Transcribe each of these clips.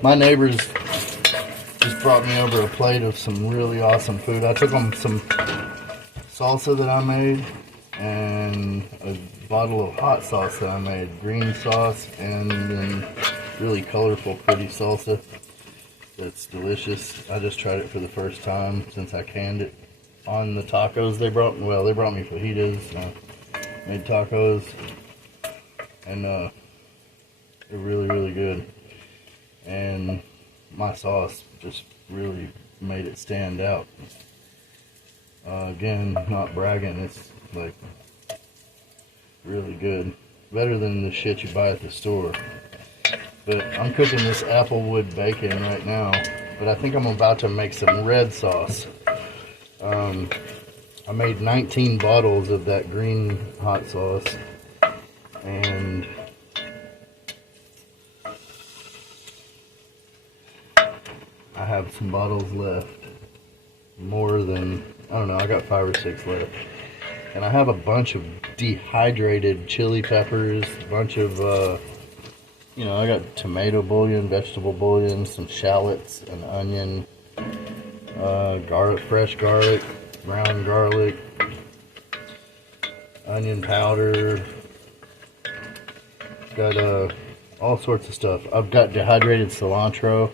My neighbors just brought me over a plate of some really awesome food. I took them some salsa that I made and a bottle of hot sauce that I made. Green sauce and then really colorful, pretty salsa. That's delicious. I just tried it for the first time since I canned it. On the tacos they brought me, well, they brought me fajitas. Made tacos. And they're really, really good. And my sauce just really made it stand out. Again, not bragging, it's like really good. Better than the shit you buy at the store. But I'm cooking this applewood bacon right now. But I think I'm about to make some red sauce. I made 19 bottles of that green hot sauce. And I have some bottles left. More than, I don't know, I got 5 or 6 left. And I have a bunch of dehydrated chili peppers, a bunch of, you know, I got tomato bouillon, vegetable bouillon, some shallots, an onion, garlic, fresh garlic, ground garlic, onion powder. Got all sorts of stuff. I've got dehydrated cilantro.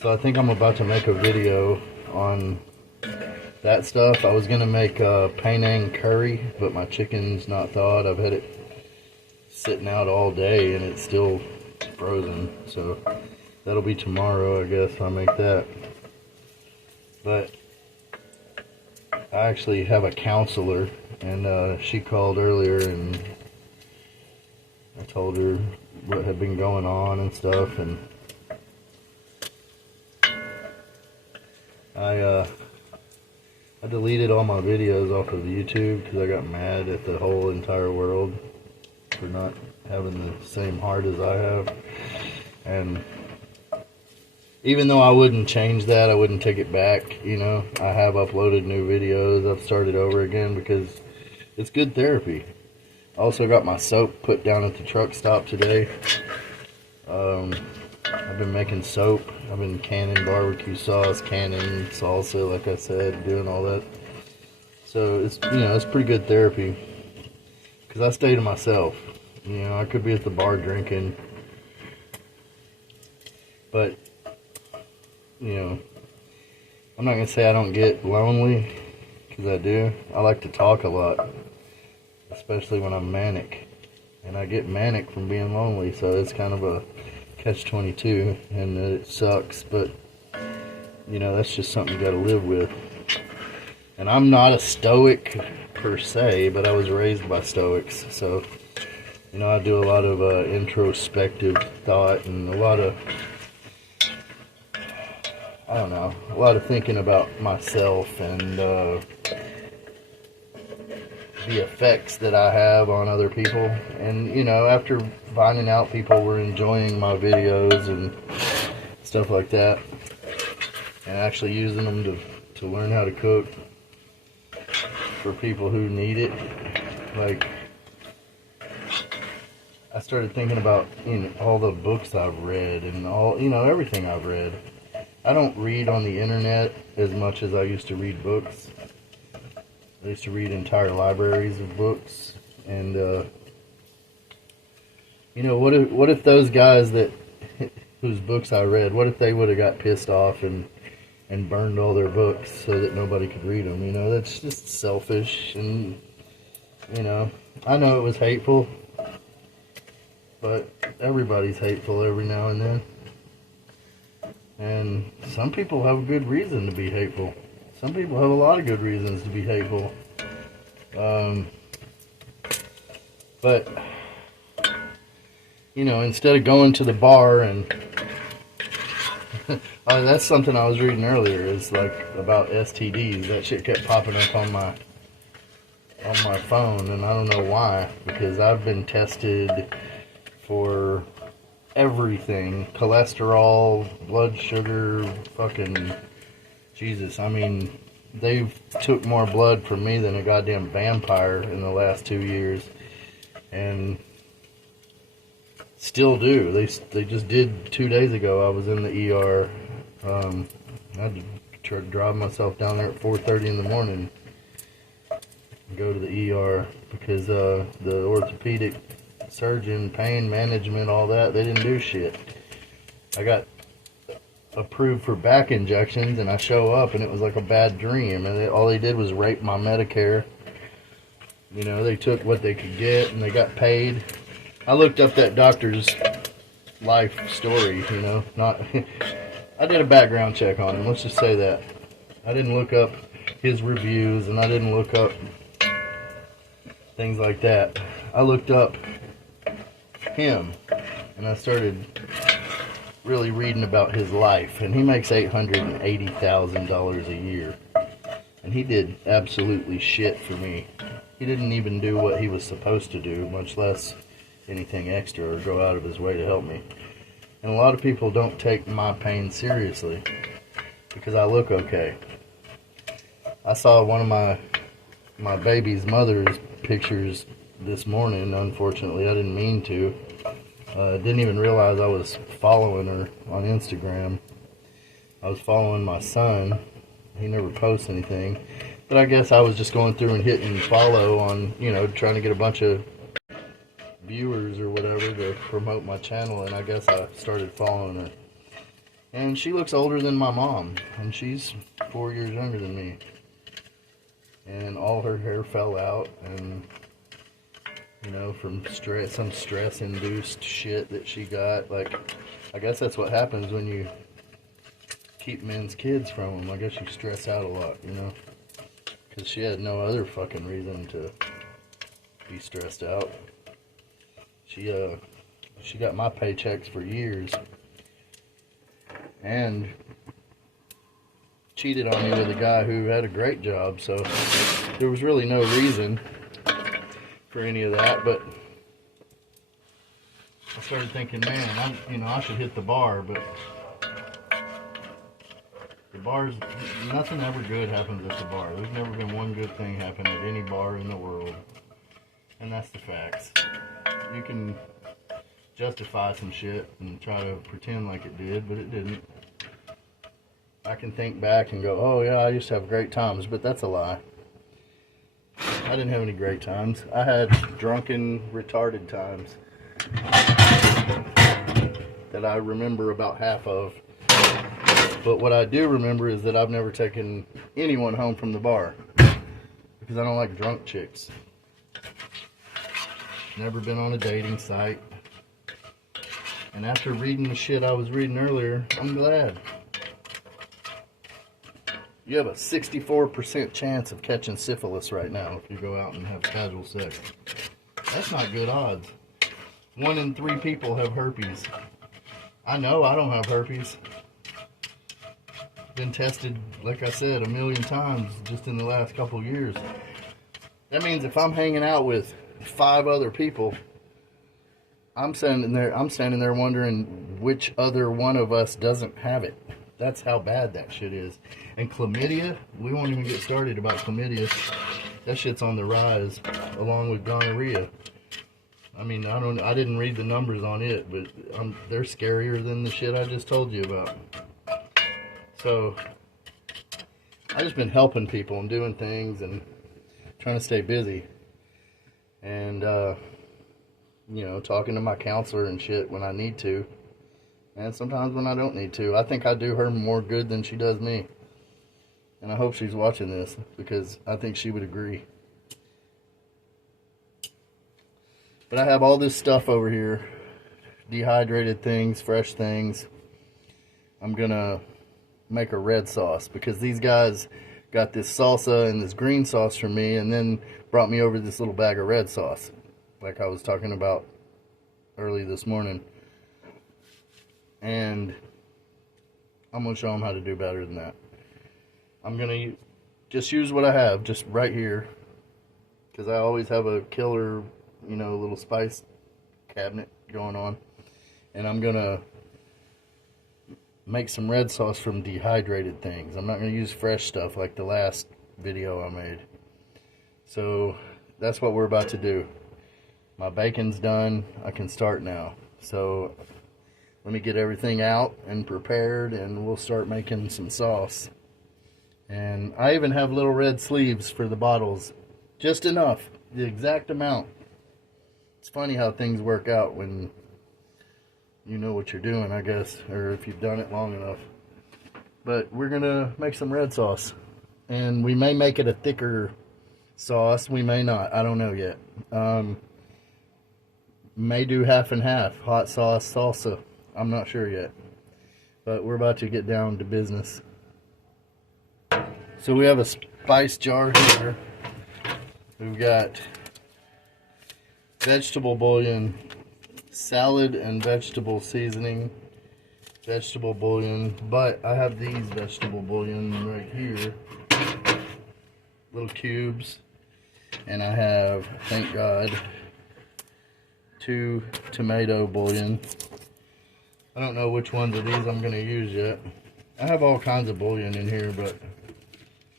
So I think I'm about to make a video on that stuff. I was going to make a Penang curry, but my chicken's not thawed. I've had it sitting out all day and it's still frozen. So that'll be tomorrow, I guess, I'll make that. But I actually have a counselor, and she called earlier and I told her what had been going on and stuff, and I deleted all my videos off of YouTube because I got mad at the whole entire world for not having the same heart as I have. And even though I wouldn't change that, I wouldn't take it back, you know, I have uploaded new videos. I've started over again because it's good therapy. I also got my soap put down at the truck stop today. I've been making soap. I've been canning barbecue sauce, canning salsa, like I said, doing all that. So it's, you know, it's pretty good therapy because I stay to myself. You know, I could be at the bar drinking, but you know, I'm not gonna say I don't get lonely, because I do. I like to talk a lot, especially when I'm manic, and I get manic from being lonely, so it's kind of a catch-22, and it sucks, but you know, that's just something you gotta live with. And I'm not a stoic per se, but I was raised by stoics, so you know, I do a lot of introspective thought and a lot of, I don't know, a lot of thinking about myself and the effects that I have on other people. And you know, after finding out people were enjoying my videos and stuff like that, and actually using them to learn how to cook for people who need it, like, I started thinking about, you know, all the books I've read and all, you know, everything I've read. I don't read on the internet as much as I used to read books. I used to read entire libraries of books, and you know, what if those guys that whose books I read, what if they would have got pissed off and burned all their books so that nobody could read them? You know, that's just selfish, and you know, I know it was hateful, but everybody's hateful every now and then. And some people have a good reason to be hateful. Some people have a lot of good reasons to be hateful. But, you know, instead of going to the bar and... that's something I was reading earlier, is like about STDs. That shit kept popping up on my phone, and I don't know why, because I've been tested for everything. Cholesterol, blood sugar, fucking Jesus. I mean, they've took more blood from me than a goddamn vampire in the last 2 years. And Still do. They just did 2 days ago. I was in the ER. I had to drive myself down there at 4:30 in the morning and go to the ER because the orthopedic surgeon, pain management, all that, they didn't do shit. I got approved for back injections, and I show up, and it was like a bad dream. And all they did was rape my Medicare. You know, they took what they could get, and they got paid. I looked up that doctor's life story, you know, not... I did a background check on him, let's just say that. I didn't look up his reviews, and I didn't look up things like that. I looked up him, and I started really reading about his life, and he makes $880,000 a year, and he did absolutely shit for me. He didn't even do what he was supposed to do, much less anything extra or go out of his way to help me. And a lot of people don't take my pain seriously because I look okay. I saw one of my baby's mother's pictures this morning. Unfortunately, I didn't mean to. Didn't even realize I was following her on Instagram. I was following my son. He never posts anything. But I guess I was just going through and hitting follow on, you know, trying to get a bunch of viewers or whatever to promote my channel, and I guess I started following her. And she looks older than my mom, and she's 4 years younger than me. And all her hair fell out, and you know, from stress, some stress-induced shit that she got. Like, I guess that's what happens when you keep men's kids from them. I guess you stress out a lot, you know, because she had no other fucking reason to be stressed out. She got my paychecks for years and cheated on me with a guy who had a great job, so there was really no reason for any of that. But I started thinking, man, I should hit the bar, but the bars, nothing ever good happens at the bar. There's never been one good thing happen at any bar in the world, and that's the facts. You can justify some shit and try to pretend like it did, but it didn't. I can think back and go, oh yeah, I used to have great times, but that's a lie. I didn't have any great times. I had drunken, retarded times that I remember about half of. But what I do remember is that I've never taken anyone home from the bar because I don't like drunk chicks. Never been on a dating site. And after reading the shit I was reading earlier, I'm glad. You have a 64% chance of catching syphilis right now if you go out and have casual sex. That's not good odds. 1 in 3 people have herpes. I know I don't have herpes. Been tested, like I said, 1,000,000 times just in the last couple years. That means if I'm hanging out with 5 other people, I'm standing there wondering which other one of us doesn't have it. That's how bad that shit is. And chlamydia, we won't even get started about chlamydia. That shit's on the rise, along with gonorrhea. I mean, I didn't read the numbers on it, but they're scarier than the shit I just told you about. So, I've just been helping people and doing things and trying to stay busy. And, you know, talking to my counselor and shit when I need to. And sometimes when I don't need to. I think I do her more good than she does me. And I hope she's watching this, because I think she would agree. But I have all this stuff over here. Dehydrated things, fresh things. I'm gonna make a red sauce, because these guys got this salsa and this green sauce from me, and then brought me over this little bag of red sauce, like I was talking about early this morning. And I'm going to show them how to do better than that. I'm going to just use what I have, just right here, because I always have a killer, you know, little spice cabinet going on. And I'm going to make some red sauce from dehydrated things. I'm not going to use fresh stuff like the last video I made. So that's what we're about to do. My bacon's done. I can start now. So let me get everything out and prepared, and we'll start making some sauce. And I even have little red sleeves for the bottles. Just enough, the exact amount. It's funny how things work out when you know what you're doing, I guess, or if you've done it long enough. But we're gonna make some red sauce, and we may make it a thicker sauce, we may not, I don't know yet. May do half and half, hot sauce, salsa, I'm not sure yet. But we're about to get down to business. So we have a spice jar here. We've got vegetable bouillon, salad and vegetable seasoning, vegetable bouillon, but I have these vegetable bouillon right here, little cubes, and I have, thank God, 2 tomato bouillon. I don't know which ones of these I'm going to use yet. I have all kinds of bouillon in here, but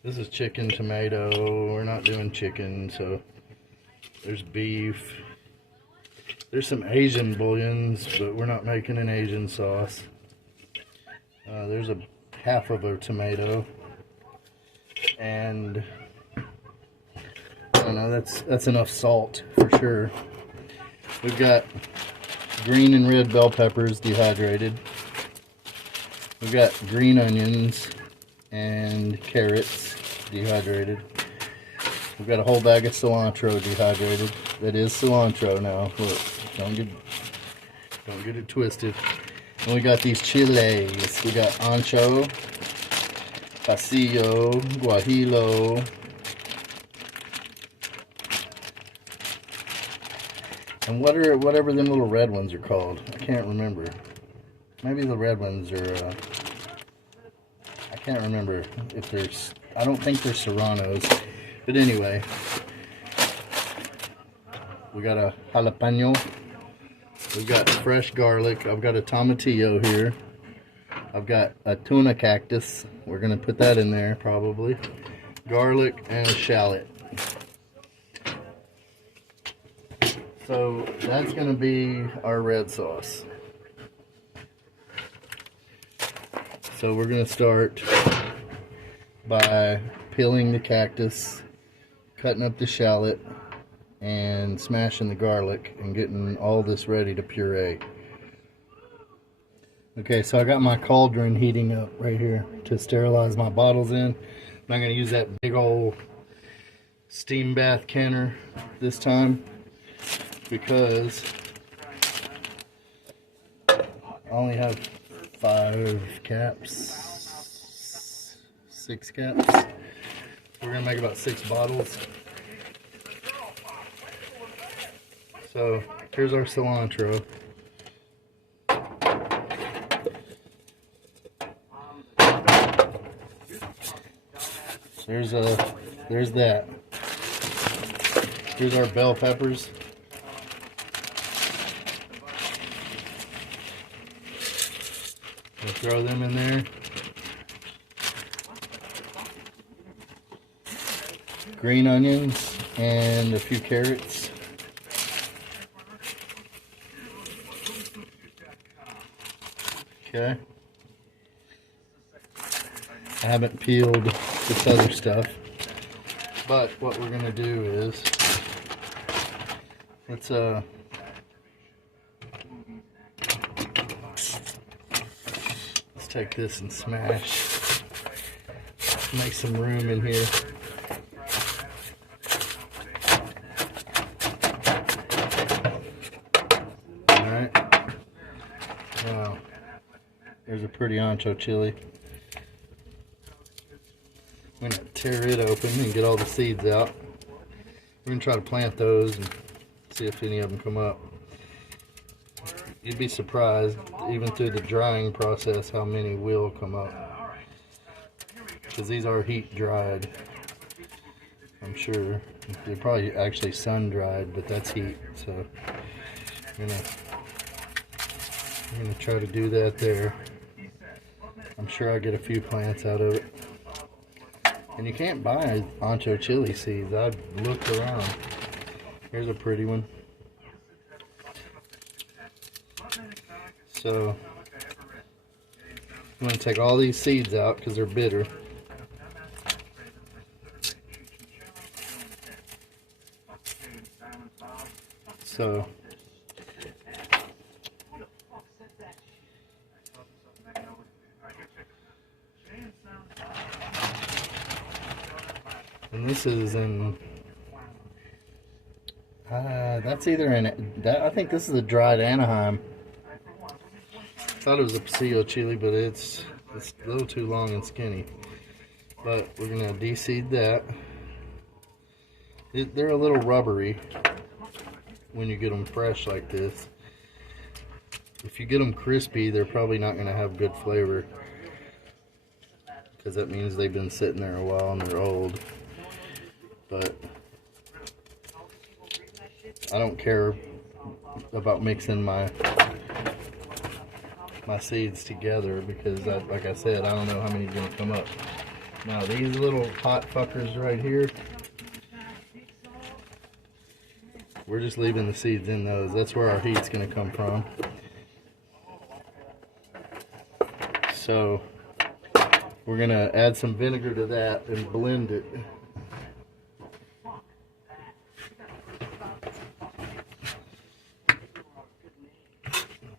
this is chicken, tomato. We're not doing chicken, so there's beef. There's some Asian bouillons, but we're not making an Asian sauce. There's a half of a tomato, and I don't know, that's enough salt for sure. We've got green and red bell peppers dehydrated. We've got green onions and carrots dehydrated. We've got a whole bag of cilantro dehydrated. That is cilantro now. Look, don't get it twisted. And we got these chiles. We got ancho, pasillo, guajillo, and whatever them little red ones are called. I can't remember. Maybe the red ones are. I can't remember if there's. I don't think they're serranos. But anyway, we got a jalapeno. We've got fresh garlic. I've got a tomatillo here. I've got a tuna cactus. We're going to put that in there probably. Garlic and a shallot. So that's going to be our red sauce. So we're going to start by peeling the cactus, cutting up the shallot, and smashing the garlic and getting all this ready to puree. Okay, so I got my cauldron heating up right here to sterilize my bottles in. I'm not going to use that big old steam bath canner this time because I only have 5 caps, 6 caps. We're going to make about 6 bottles. So here's our cilantro. There's that. Here's our bell peppers. We'll throw them in there. Green onions and a few carrots. Okay. I haven't peeled this other stuff, but what we're gonna do is let's take this and smash. Make some room in here. Alright. Wow. There's a pretty ancho chili. I'm going to tear it open and get all the seeds out. We're going to try to plant those and see if any of them come up. You'd be surprised, even through the drying process, how many will come up. Because these are heat dried, I'm sure. They're probably actually sun dried, but that's heat. So I'm gonna try to do that there. I'm sure I'll get a few plants out of it. And you can't buy ancho chili seeds. I've looked around. Here's a pretty one. So I'm going to take all these seeds out because they're bitter. So and this is in that's either in that, I think this is a dried Anaheim. I thought it was a Pasillo chili, but it's a little too long and skinny. But we're gonna de-seed that. They're a little rubbery when you get them fresh like this. If you get them crispy, they're probably not gonna have good flavor, because that means they've been sitting there a while and they're old. But I don't care about mixing my seeds together, because like I said, I don't know how many are gonna come up. Now these little hot fuckers right here, we're just leaving the seeds in those. That's where our heat's gonna come from. So we're gonna add some vinegar to that and blend it.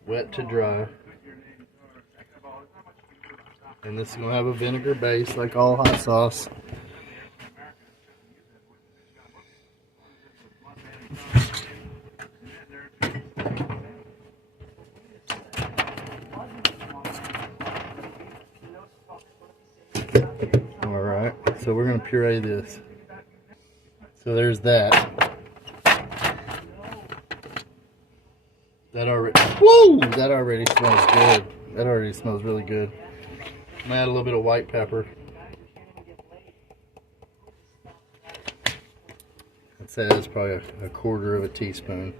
Wet to dry. And this is going to have a vinegar base like all hot sauce. Alright, so we're going to puree this. So there's that. That already smells good. That already smells really good. I'm gonna add a little bit of white pepper. I'd say that's probably a quarter of a teaspoon.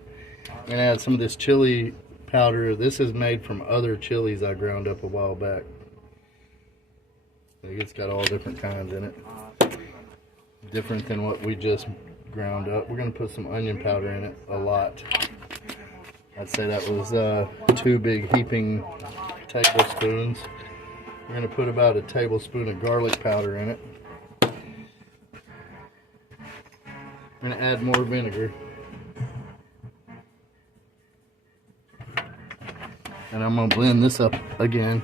I'm gonna add some of this chili powder. This is made from other chilies I ground up a while back. It's got all different kinds in it. Different than what we just ground up. We're gonna put some onion powder in it, a lot. I'd say that was 2 big heaping tablespoons. We're going to put about a tablespoon of garlic powder in it. We're going to add more vinegar. And I'm going to blend this up again.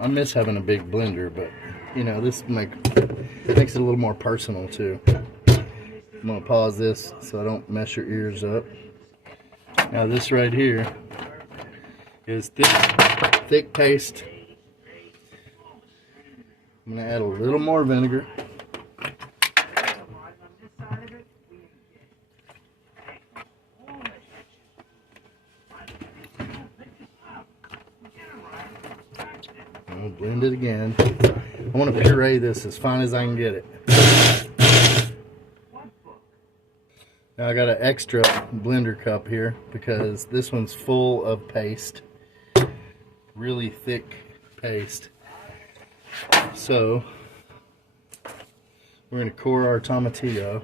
I miss having a big blender, but you know, it makes it a little more personal too. I'm going to pause this so I don't mess your ears up. Now this right here is thick paste. I'm going to add a little more vinegar. I'll blend it again. I want to puree this as fine as I can get it. Now I got an extra blender cup here because this one's full of paste. Really thick paste. So we're going to core our tomatillo.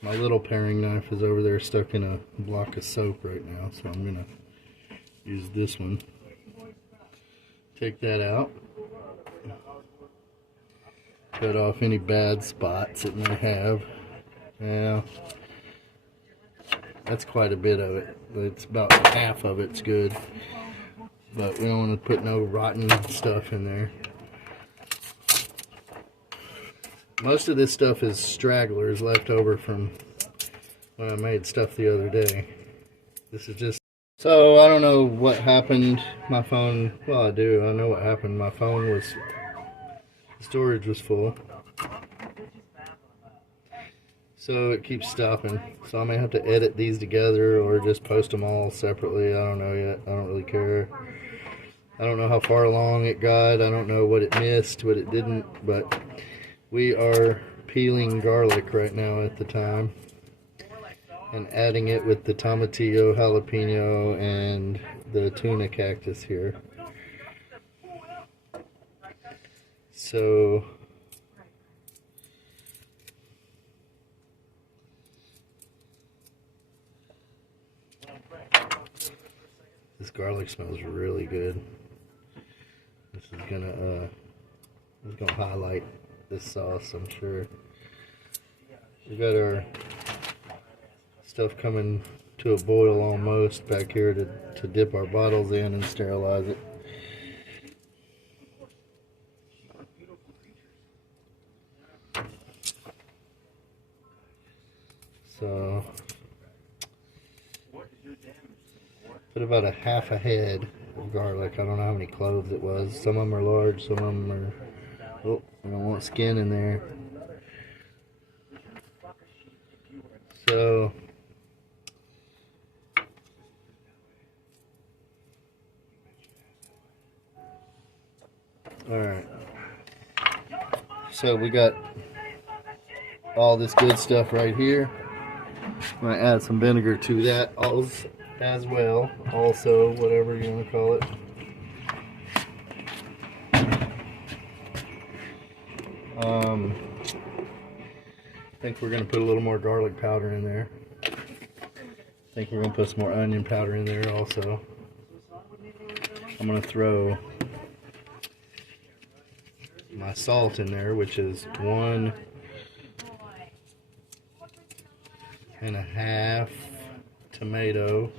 My little paring knife is over there stuck in a block of soap right now, so I'm going to use this one. Take that out. Cut off any bad spots it may have. Yeah, that's quite a bit of it. It's about half of it's good, but we don't want to put no rotten stuff in there. Most of this stuff is stragglers left over from when I made stuff the other day. This is just... So, I don't know what happened. My phone... Well, I do. I know what happened. My phone was... storage was full. So, it keeps stopping. So, I may have to edit these together or just post them all separately. I don't know yet. I don't really care. I don't know how far along it got. I don't know what it missed, what it didn't. But we are peeling garlic right now at the time. And adding it with the tomatillo, jalapeno, and the tuna cactus here. So This garlic smells really good. This is gonna highlight this sauce, I'm sure. We got our stuff coming to a boil almost back here to dip our bottles in and sterilize it. So put about a half a head of garlic. I don't know how many cloves it was. Some of them are large, some of them are, oh, I don't want skin in there. So alright, so we got all this good stuff right here. I'm going to add some vinegar to that as well, also, whatever you want to call it. I think we're going to put a little more garlic powder in there. I think we're going to put some more onion powder in there also. I'm going to throw my salt in there, which is 1.5 tomato.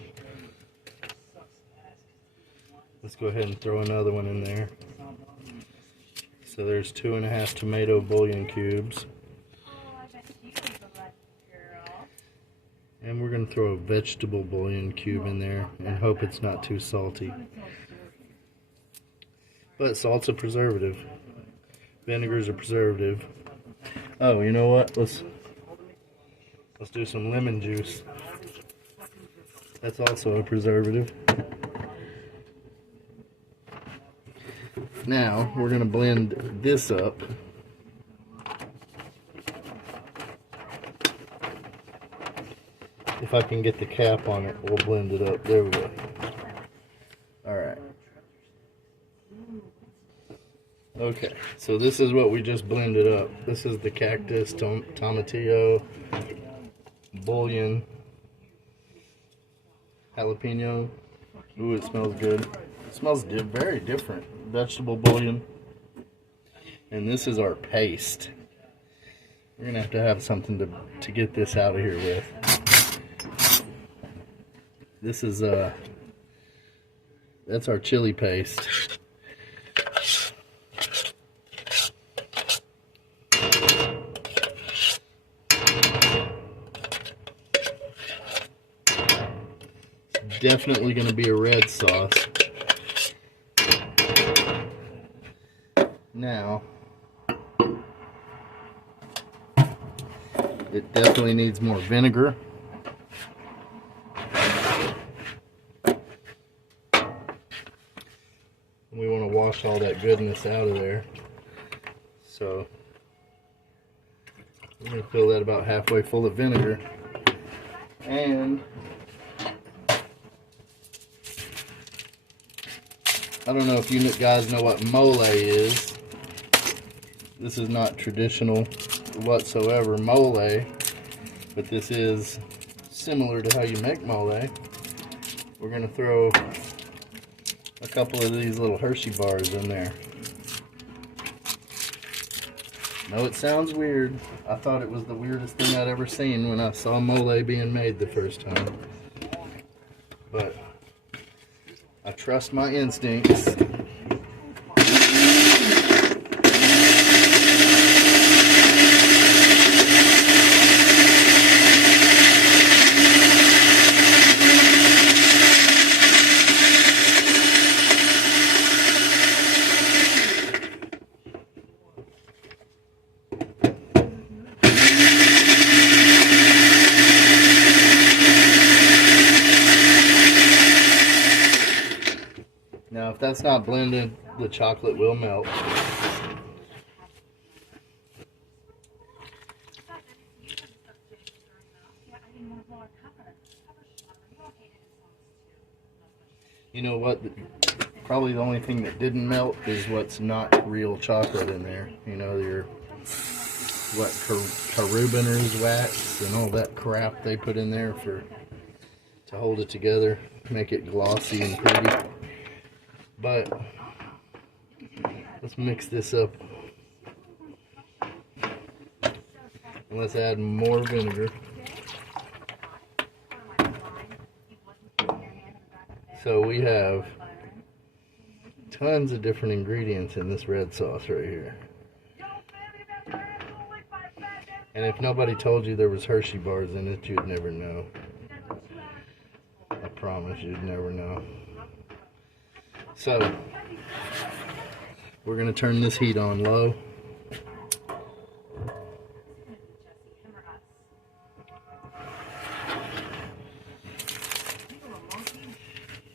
Let's go ahead and throw another one in there. So there's 2.5 tomato bouillon cubes. And we're going to throw a vegetable bouillon cube in there and hope it's not too salty. But salt's a preservative. Vinegar's a preservative. Oh, you know what? Let's do some lemon juice. That's also a preservative. Now, we're going to blend this up. If I can get the cap on it, we'll blend it up. There we go. Alright. Okay, so this is what we just blended up. This is the cactus, tomatillo, bouillon, jalapeno. Ooh, it smells good. It smells very different. Vegetable bouillon. And this is our paste. We're going to have something to get this out of here with. This is, that's our chili paste. Definitely going to be a red sauce. Now, it definitely needs more vinegar. We want to wash all that goodness out of there. So, I'm going to fill that about halfway full of vinegar. And I don't know if you guys know what mole is. This is not traditional whatsoever mole, but this is similar to how you make mole. We're going to throw a couple of these little Hershey bars in there. No, it sounds weird. I thought it was the weirdest thing I'd ever seen when I saw mole being made the first time. But I trust my instincts. Now, if that's not blended, the chocolate will melt. You know what? Probably the only thing that didn't melt is what's not real chocolate in there. You know, your carbonator's wax and all that crap they put in there to hold it together. make it glossy and pretty. But let's mix this up. And let's add more vinegar. So we have tons of different ingredients in this red sauce right here. And if nobody told you there was Hershey bars in it, you'd never know. I promise you'd never know. So, we're going to turn this heat on low.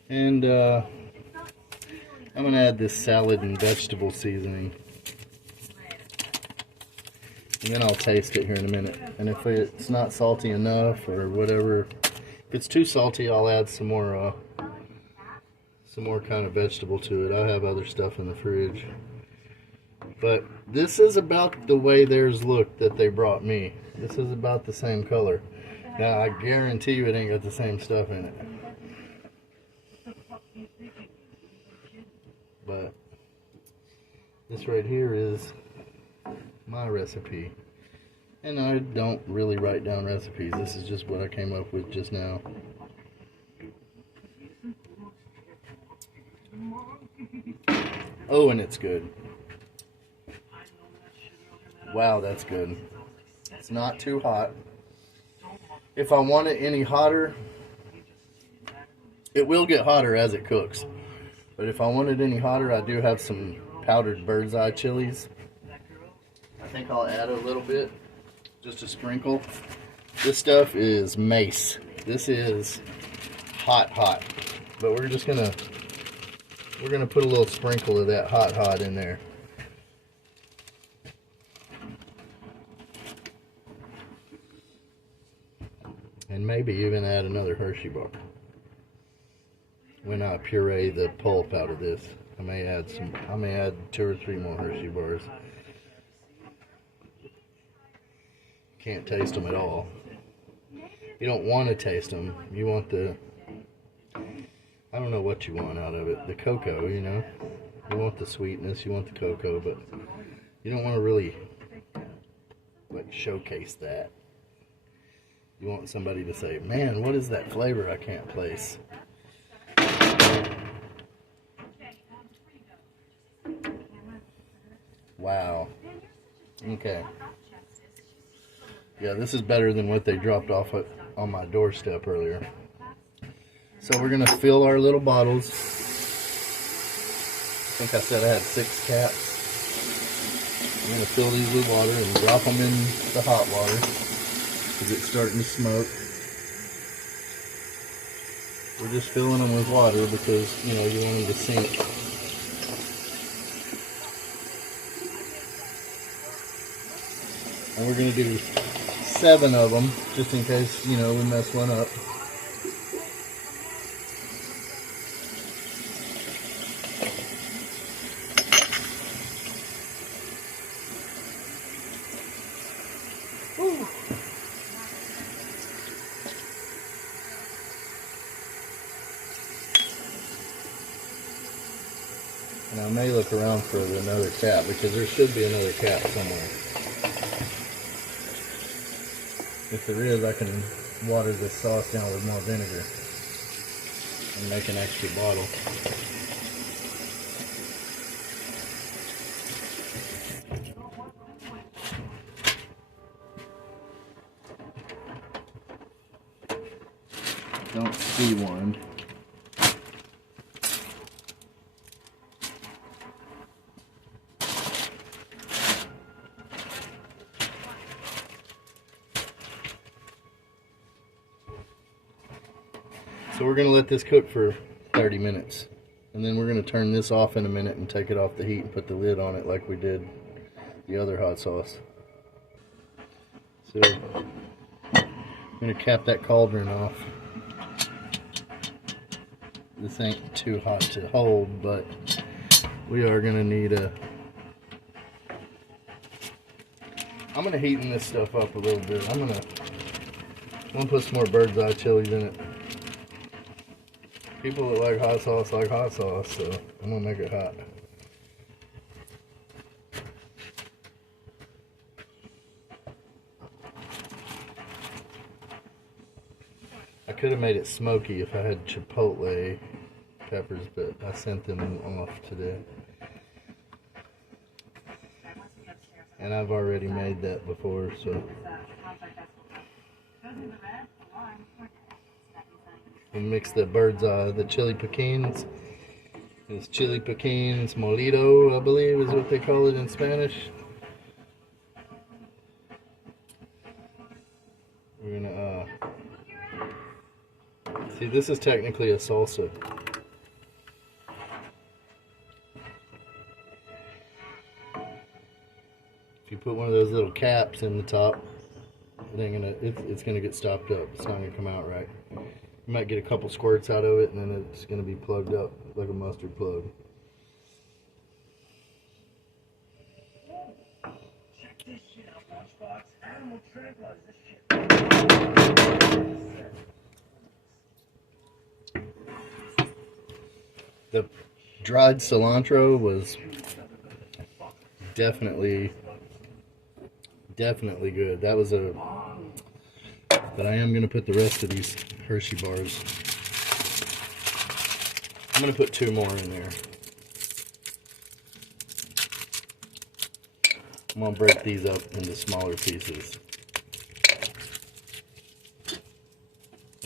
And I'm going to add this salad and vegetable seasoning. And then I'll taste it here in a minute. And if it's not salty enough or whatever, if it's too salty, I'll add some more kind of vegetable to it. I have other stuff in the fridge. But this is about the way theirs looked that they brought me. This is about the same color. Now I guarantee you it ain't got the same stuff in it. But this right here is my recipe. And I don't really write down recipes. This is just what I came up with just now. Oh, and it's good. Wow, that's good. It's not too hot. If I want it any hotter, it will get hotter as it cooks. But if I want it any hotter, I do have some powdered bird's eye chilies. I think I'll add a little bit, just a sprinkle. This stuff is mace. This is hot, hot. But we're gonna put a little sprinkle of that hot in there. And maybe even add another Hershey bar. When I puree the pulp out of this, I may add 2 or 3 more Hershey bars. Can't taste them at all. You don't want to taste them. You want I don't know what you want out of it. The cocoa, you know. You want the sweetness, you want the cocoa, but you don't want to really like showcase that. You want somebody to say, man, what is that flavor I can't place? Wow. Okay. Yeah, this is better than what they dropped off on my doorstep earlier. So we're going to fill our little bottles. I think I said I had 6 caps. I'm going to fill these with water and drop them in the hot water because it's starting to smoke. We're just filling them with water because, you know, you want them to sink. And we're going to do 7 of them, just in case, you know, we mess one up. Woo. And I may look around for another cap because there should be another cap somewhere. If there is, I can water this sauce down with more vinegar and make an extra bottle. Don't see one. So we're going to let this cook for 30 minutes. And then we're going to turn this off in a minute and take it off the heat and put the lid on it like we did the other hot sauce. So I'm going to cap that cauldron off. This ain't too hot to hold, but we are going to need I'm going to heaten this stuff up a little bit. I'm going to put some more bird's eye chilies in it. People that like hot sauce, so I'm gonna make it hot. I could have made it smoky if I had chipotle peppers, but I sent them off today. And I've already made that before, so. We'll mix the bird's eye, the chili pekins. It's chili pekins molito, I believe is what they call it in Spanish. We're gonna, see, this is technically a salsa. If you put one of those little caps in the top, it ain't gonna, it's gonna get stopped up. It's not gonna come out right. You might get a couple squirts out of it, and then it's gonna be plugged up like a mustard plug. Check this shit out, Lunchbox. Animal tranquilize this shit. The dried cilantro was definitely good. That was a, but I am going to put the rest of these Hershey bars. I'm going to put 2 more in there. I'm going to break these up into smaller pieces.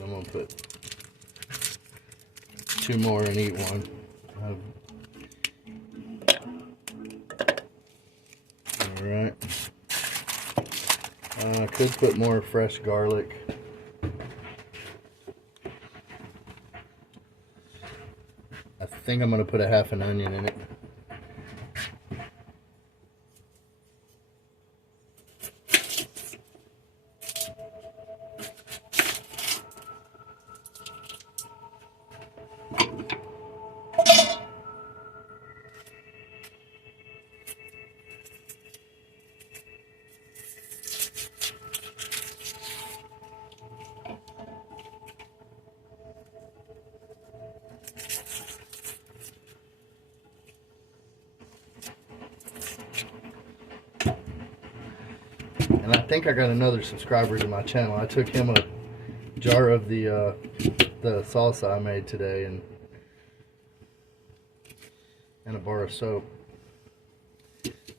I'm going to put 2 more in each one. Alright. I could put more fresh garlic. I think I'm going to put a half an onion in it. And I think I got another subscriber to my channel. I took him a jar of the salsa I made today and a bar of soap.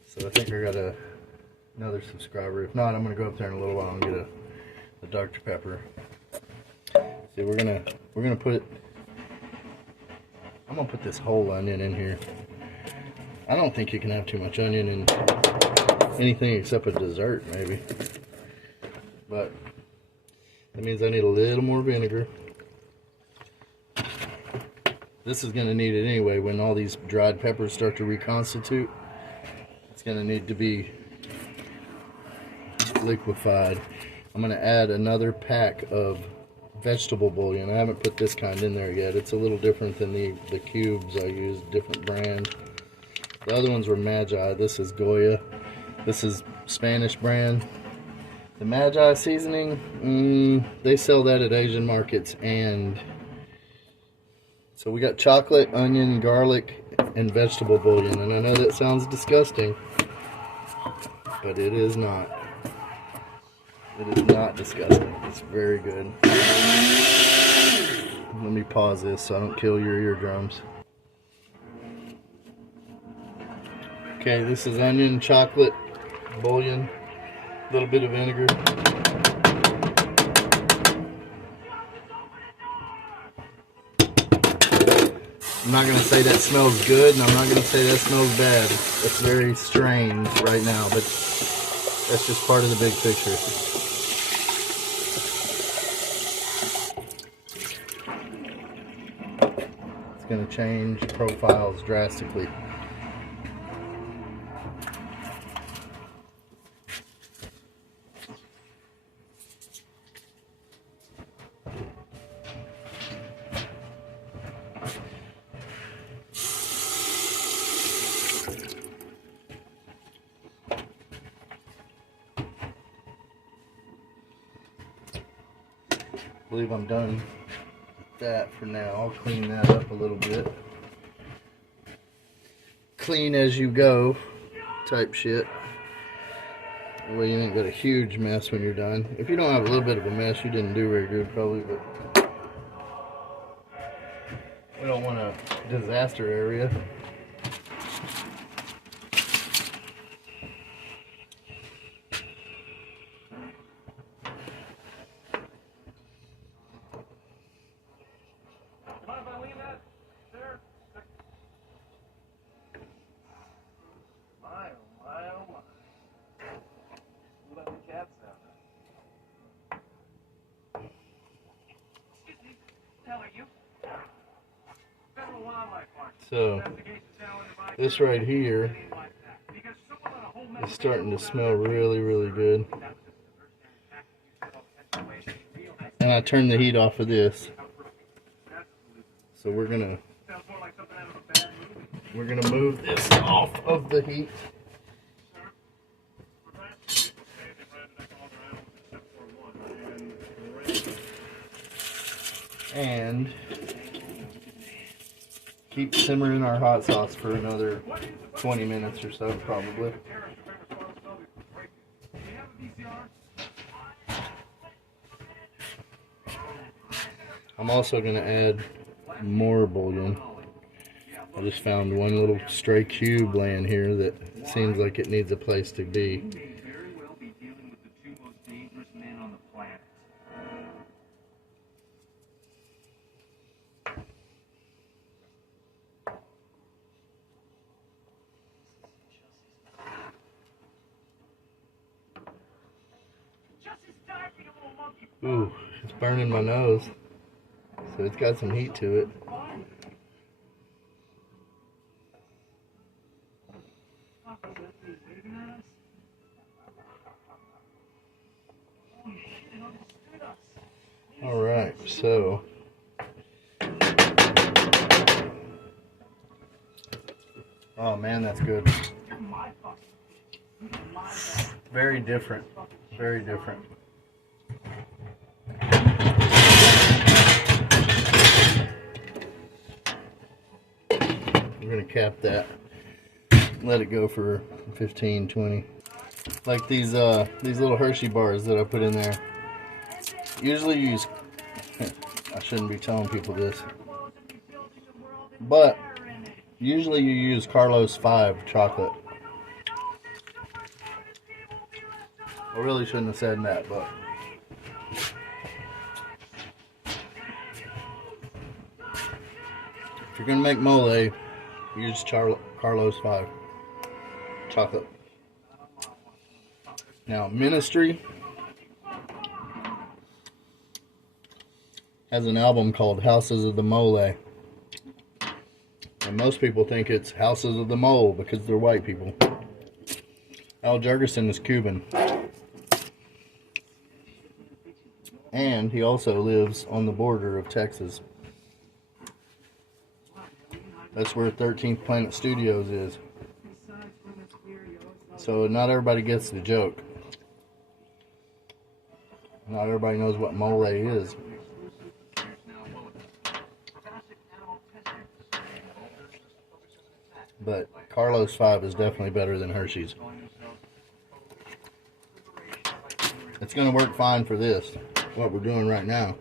So I think I got another subscriber. If not, I'm gonna go up there in a little while and get a Dr. Pepper. See, we're gonna put. I'm gonna put this whole onion in here. I don't think you can have too much onion in anything except a dessert, maybe. But that means I need a little more vinegar. This is going to need it anyway when all these dried peppers start to reconstitute. It's going to need to be liquefied. I'm going to add another pack of vegetable bouillon. I haven't put this kind in there yet. It's a little different than the cubes I used, different brand. The other ones were Magi. This is Goya. This is Spanish brand. The Magi seasoning, they sell that at Asian markets. And so we got chocolate, onion, garlic, and vegetable bouillon. And I know that sounds disgusting, but it is not. It is not disgusting. It's very good. Let me pause this so I don't kill your eardrums. Okay, this is onion, chocolate, bouillon, a little bit of vinegar. I'm not going to say that smells good, and I'm not going to say that smells bad. It's very strange right now, but that's just part of the big picture. It's going to change profiles drastically. I believe I'm done that for now. I'll clean that up a little bit. Clean as you go type shit. Well, you ain't got a huge mess when you're done. If you don't have a little bit of a mess, you didn't do very good probably, but we don't want a disaster area. So, this right here is starting to smell really, really good. And I turned the heat off of this. So we're gonna move this off of the heat. And keep simmering our hot sauce for another 20 minutes or so, probably. I'm also going to add more bouillon. I just found one little stray cube laying here that seems like it needs a place to be. Ooh, it's burning my nose. So it's got some heat to it. Alright, so oh man, that's good. Very different. Very different. I'm gonna cap that. Let it go for 15, 20. Like these little Hershey bars that I put in there. Usually use, I shouldn't be telling people this, but usually you use Carlos 5 chocolate. I really shouldn't have said that, but if you're gonna make mole, use Carlos 5 chocolate. Now, Ministry has an album called Houses of the Mole. And most people think it's Houses of the Mole because they're white people. Al Jurgensen is Cuban. And he also lives on the border of Texas. That's where 13th Planet Studios is. So not everybody gets the joke. Not everybody knows what mole is. But Carlos 5 is definitely better than Hershey's. It's going to work fine for this, what we're doing right now.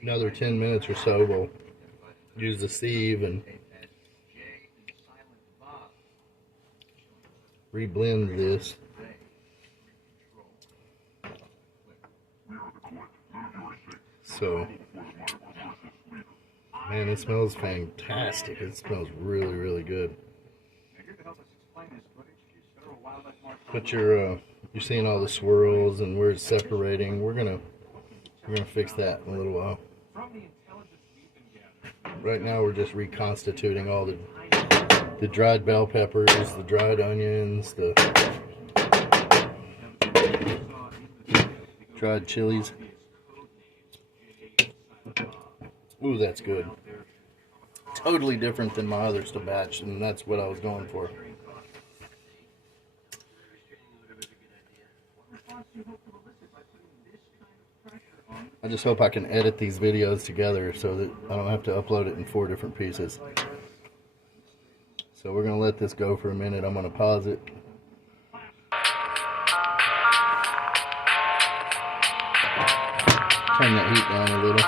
Another 10 minutes or so, we'll use the sieve and reblend this. So, man, it smells fantastic. It smells really, really good. But you're seeing all the swirls and where it's separating. We're gonna fix that in a little while. Right now, we're just reconstituting all the dried bell peppers, the dried onions, the dried chilies. Ooh, that's good. Totally different than my other batch, and that's what I was going for. I just hope I can edit these videos together so that I don't have to upload it in 4 different pieces. So we're going to let this go for a minute. I'm going to pause it. Turn that heat down a little.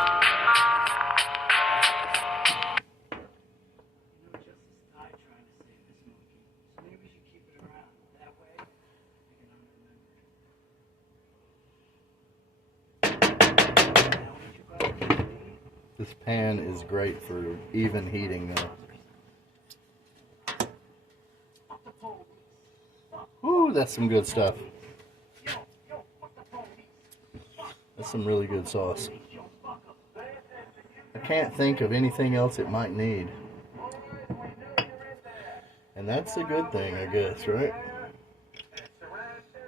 This pan is great for even heating now. Ooh, that's some good stuff. That's some really good sauce. I can't think of anything else it might need. And that's a good thing, I guess, right?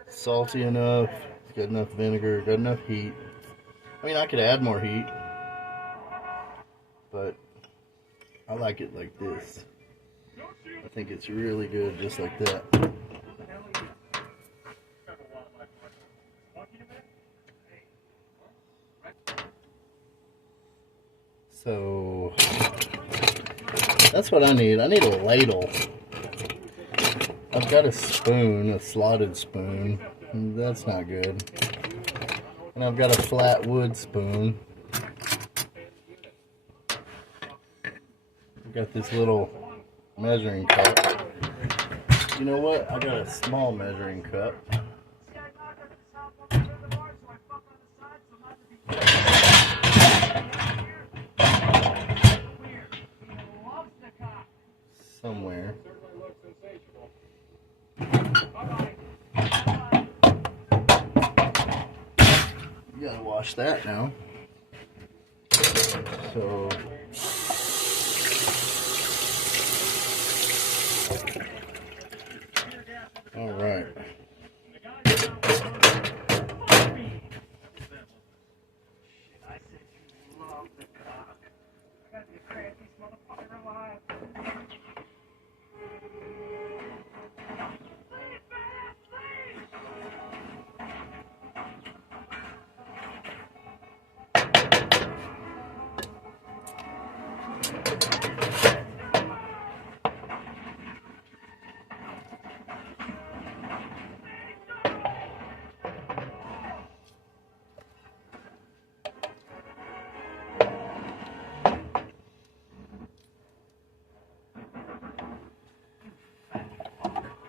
Salty enough, got enough vinegar, got enough heat. I mean, I could add more heat, but I like it like this. I think it's really good just like that. So that's what I need. I need a ladle. I've got a spoon, a slotted spoon. That's not good. And I've got a flat wood spoon. I've got this little measuring cup. You know what? I got a small measuring cup. Somewhere. You gotta wash that now. So all right.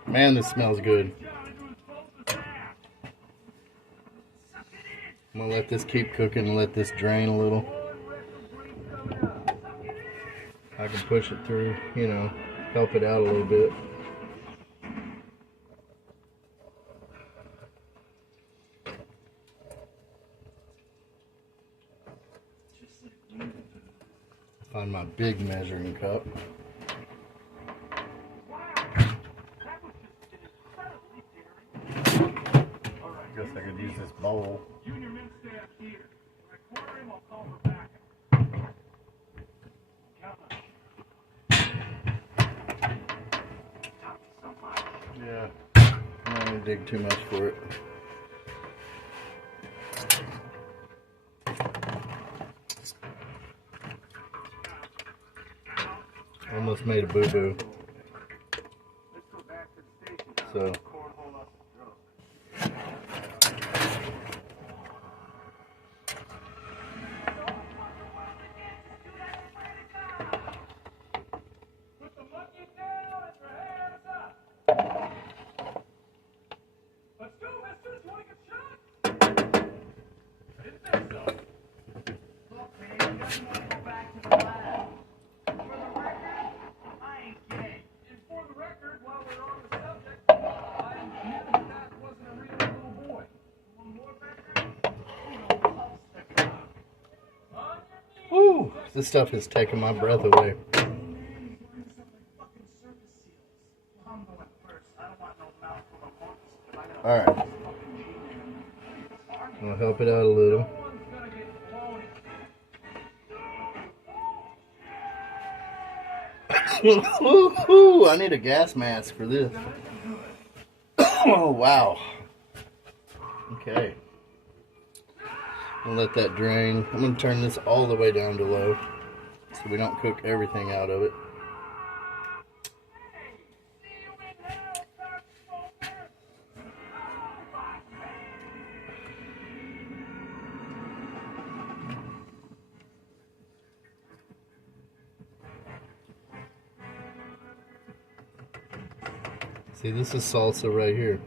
Man, this smells good. I'm gonna let this keep cooking and let this drain a little. I can push it through, you know, help it out a little bit. Find my big measuring cup. Guess I could use this bowl. Yeah, I'm not gonna dig too much for it. Almost made a boo-boo. So whew, this stuff is taking my breath away. Alright. I'm gonna help it out a little. I need a gas mask for this. Oh, wow. Okay. I'll let that drain. I'm going to turn this all the way down to low so we don't cook everything out of it. See, this is salsa right here.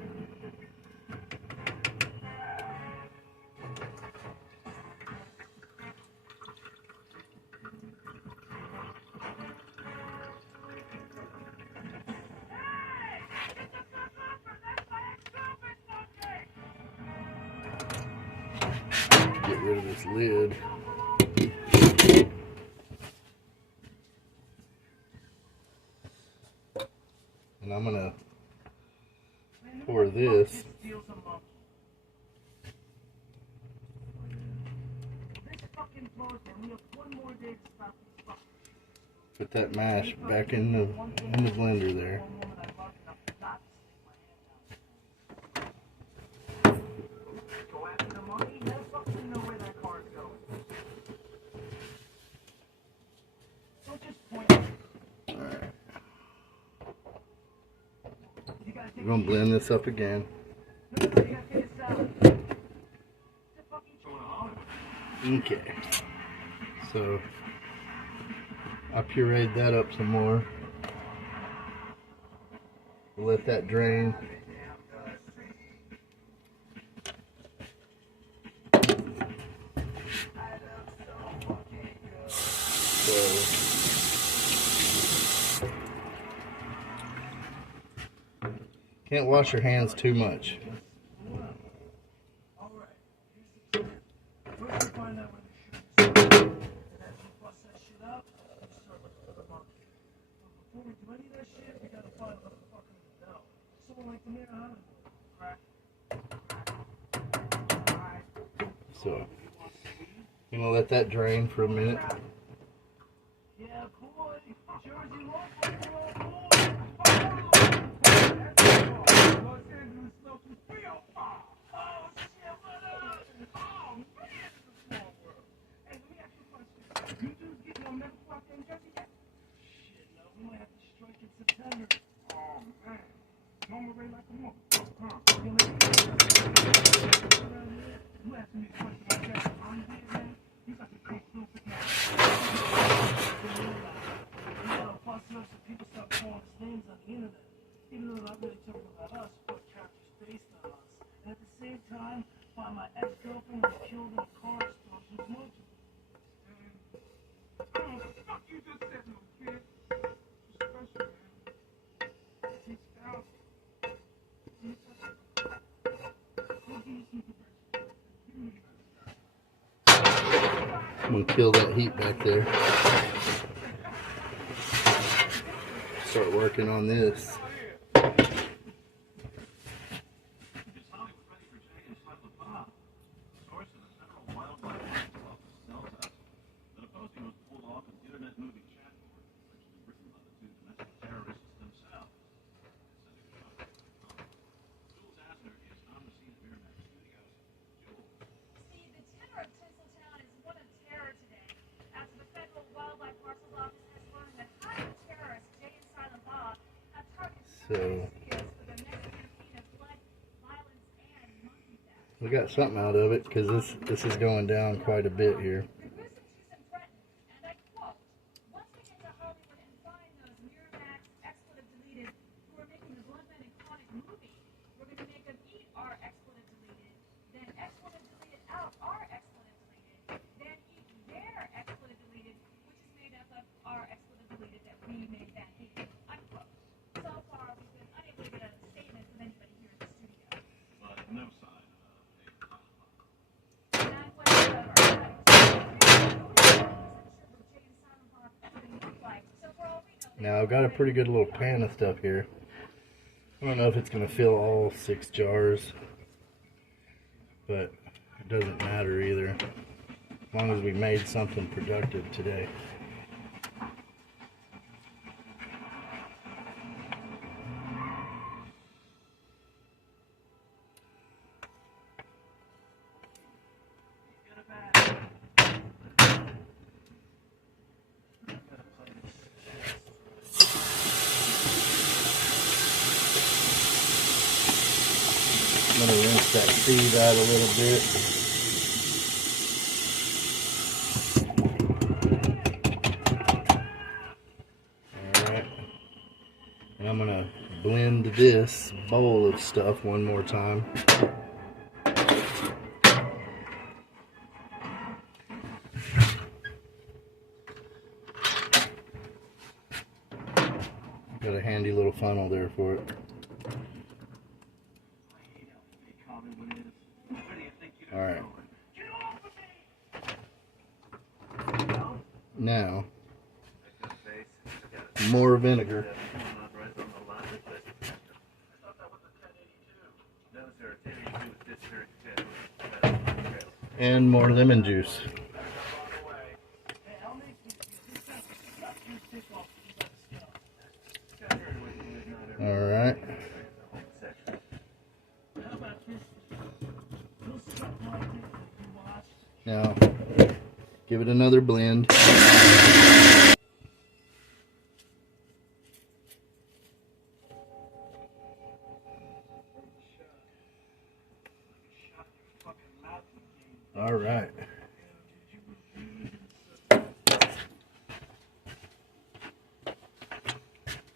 Get rid of this lid. And I'm gonna pour this put that mash back in the blender there. We're gonna blend this up again. Okay, so I pureed that up some more. Let that drain. Can't wash your hands too much. So, I'm gonna let that drain for a minute. I'm gonna kill that heat back there. Start working on this. So we got something out of it because this is going down quite a bit here. Now I've got a pretty good little pan of stuff here. I don't know if it's going to fill all 6 jars, but it doesn't matter either, as long as we made something productive today. I'm going to rinse that sieve out a little bit. Alright. And I'm going to blend this bowl of stuff one more time. Got a handy little funnel there for it. Alright. Now, more vinegar. And more lemon juice. Alright. Now, give it another blend. Alright.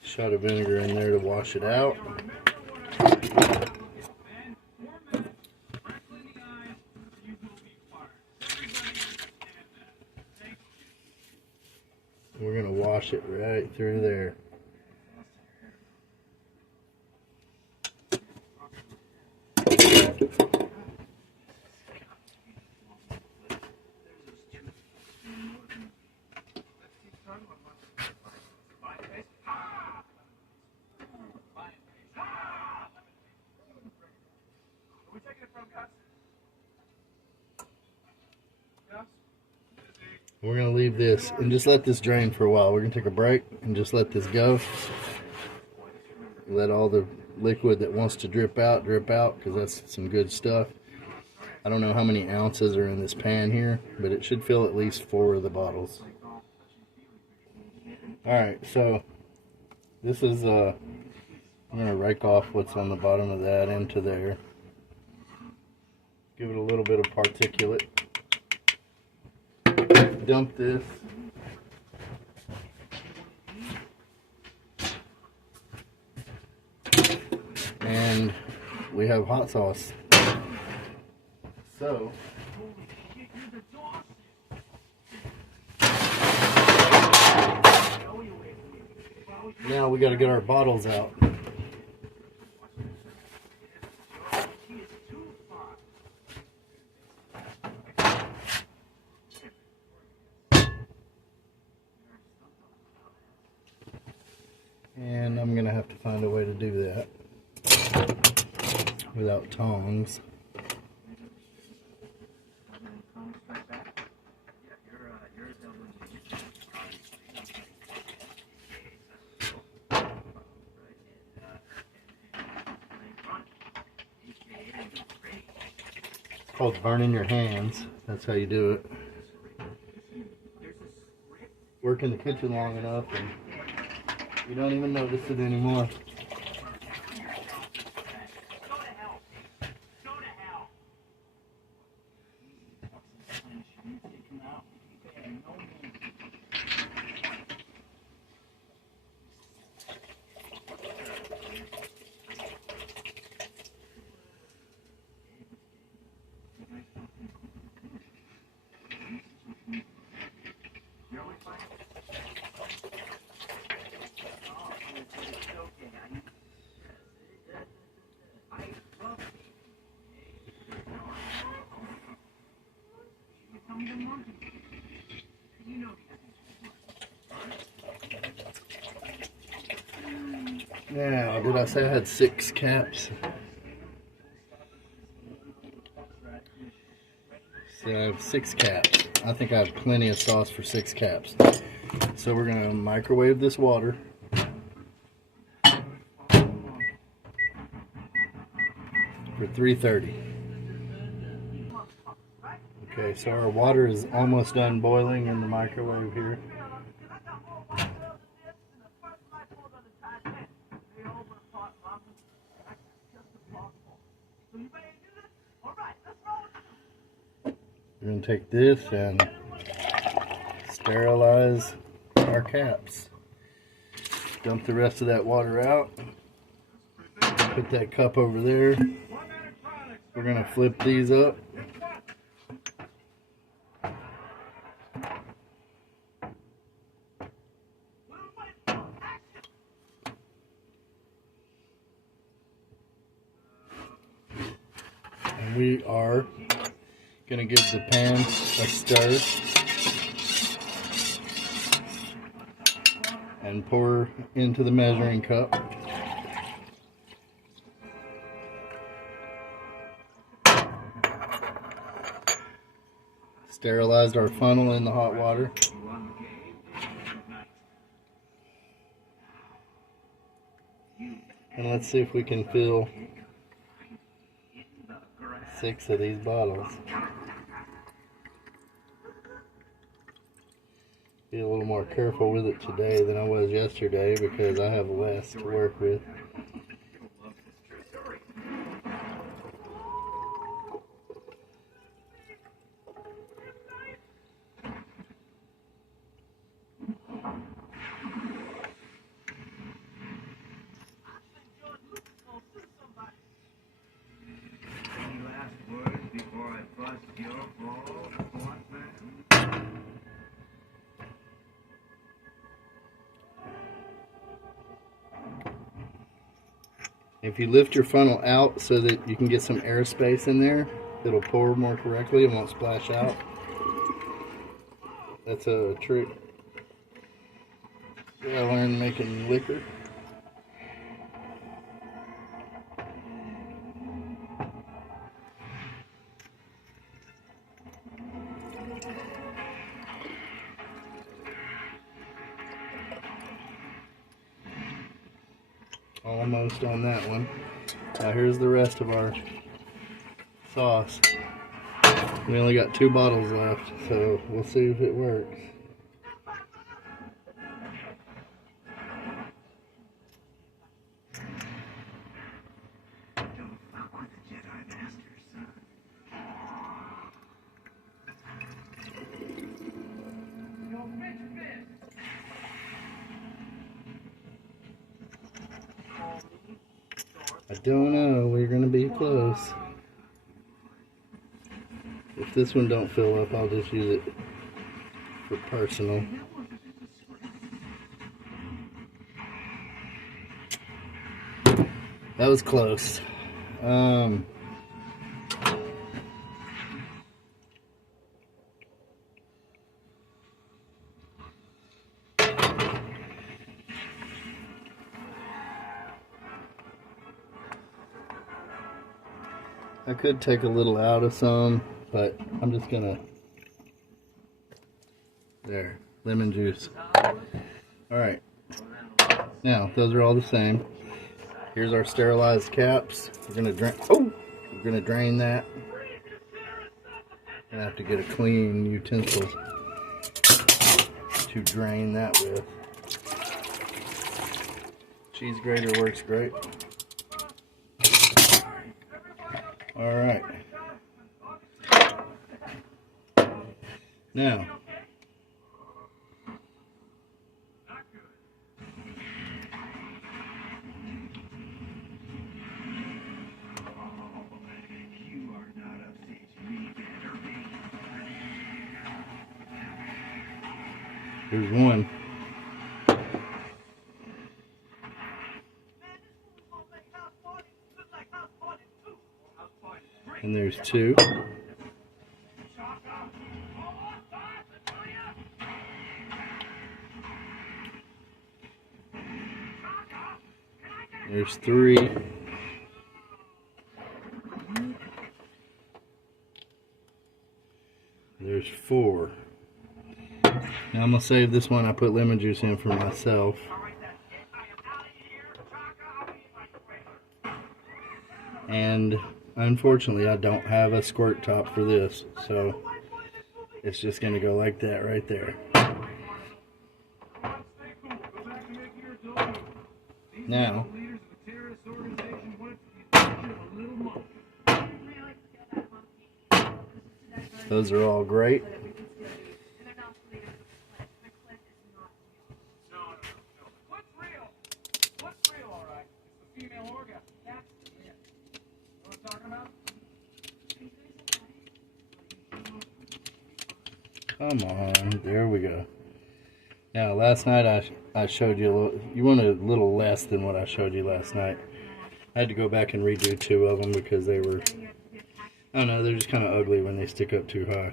Shot of vinegar in there to wash it out. We're going to wash it right through there. We're going to leave this and just let this drain for a while. We're going to take a break and just let this go. Let all the liquid that wants to drip out, because that's some good stuff. I don't know how many ounces are in this pan here, but it should fill at least 4 of the bottles. Alright, so this is, I'm going to rake off what's on the bottom of that into there. Give it a little bit of particulate. Dump this. And we have hot sauce. So now we got to get our bottles out. And I'm gonna have to find a way to do that without tongs. It's called burning your hands. That's how you do it. Work in the kitchen long enough and you don't even notice it anymore. Now, did I say I had 6 caps? So I have 6 caps. I think I have plenty of sauce for 6 caps. So we're going to microwave this water. For 330. Okay, so our water is almost done boiling in the microwave here. We're going to take this and sterilize our caps. Dump the rest of that water out. Put that cup over there. We're going to flip these up. And we are going to give the pan a stir and pour into the measuring cup. Sterilized our funnel in the hot water. And let's see if we can fill 6 of these bottles. Be a little more careful with it today than I was yesterday because I have less to work with. If you lift your funnel out so that you can get some airspace in there, it'll pour more correctly and won't splash out. That's a trick that I learned making liquor. Almost on that one. Now here's the rest of our sauce. We only got 2 bottles left, so we'll see if it works. I don't know, we're gonna be close. If this one don't fill up, I'll just use it for personal. That was close. I could take a little out of some, but I'm just gonna, there, lemon juice. Alright, now those are all the same. Here's our sterilized caps. We're gonna drain that. I have to get a clean utensil to drain that with. Cheese grater works great. Alright. Now, here's one. And there's 2. There's 3. There's 4. Now I'm going to save this one. I put lemon juice in for myself. And unfortunately I don't have a squirt top for this, so it's just going to go like that right there. Now Those are all great. What's real? What's real, all right? It's the female orgasm. That's it. You know what I'm talking about? Come on, there we go. Now, last night I showed you a little, you wanted a little less than what I showed you last night. I had to go back and redo 2 of them because they were, I don't know, they're just kind of ugly when they stick up too high.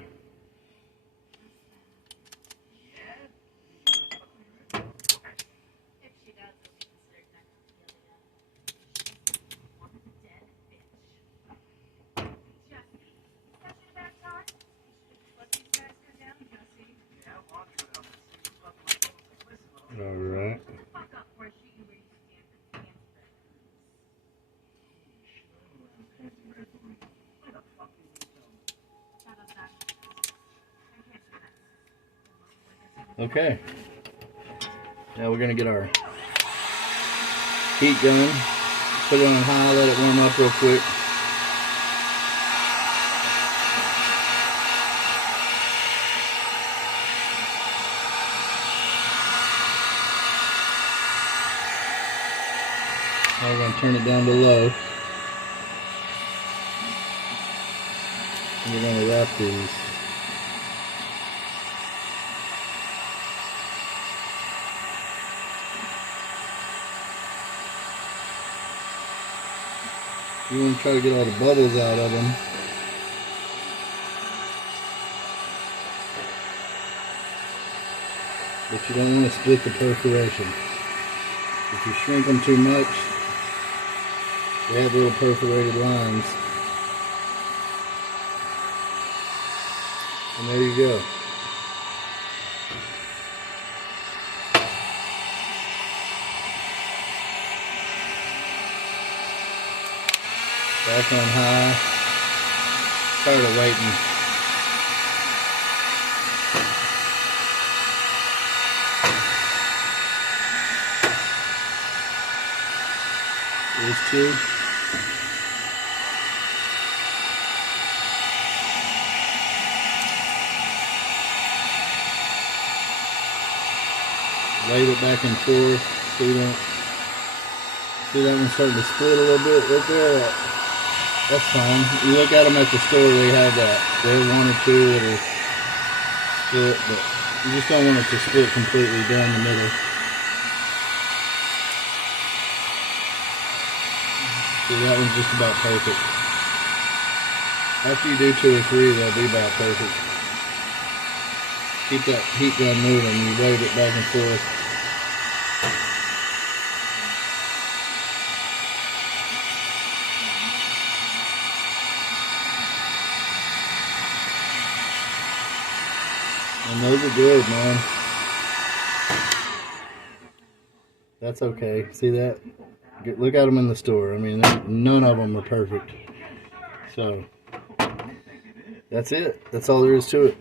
All right. Okay. Now we're gonna get our heat gun, put it on high, let it warm up real quick. Now we're gonna turn it down to low. And we're gonna wrap these. You want to try to get all the bubbles out of them. But you don't want to split the perforation. If you shrink them too much, they have little perforated lines. And there you go. Back on high. Tired of waiting. These 2. Wave it back and forth. See that one starting to split a little bit right there? That's fine. You look at them at the store, they have that. They have 1 or 2 that are split, but you just don't want it to split completely down the middle. See, that one's just about perfect. After you do 2 or 3, they'll be about perfect. Keep that heat gun moving. You wave it back and forth. And those are good, man. That's okay. See that? Look at them in the store. I mean, none of them are perfect. So, that's it. That's all there is to it.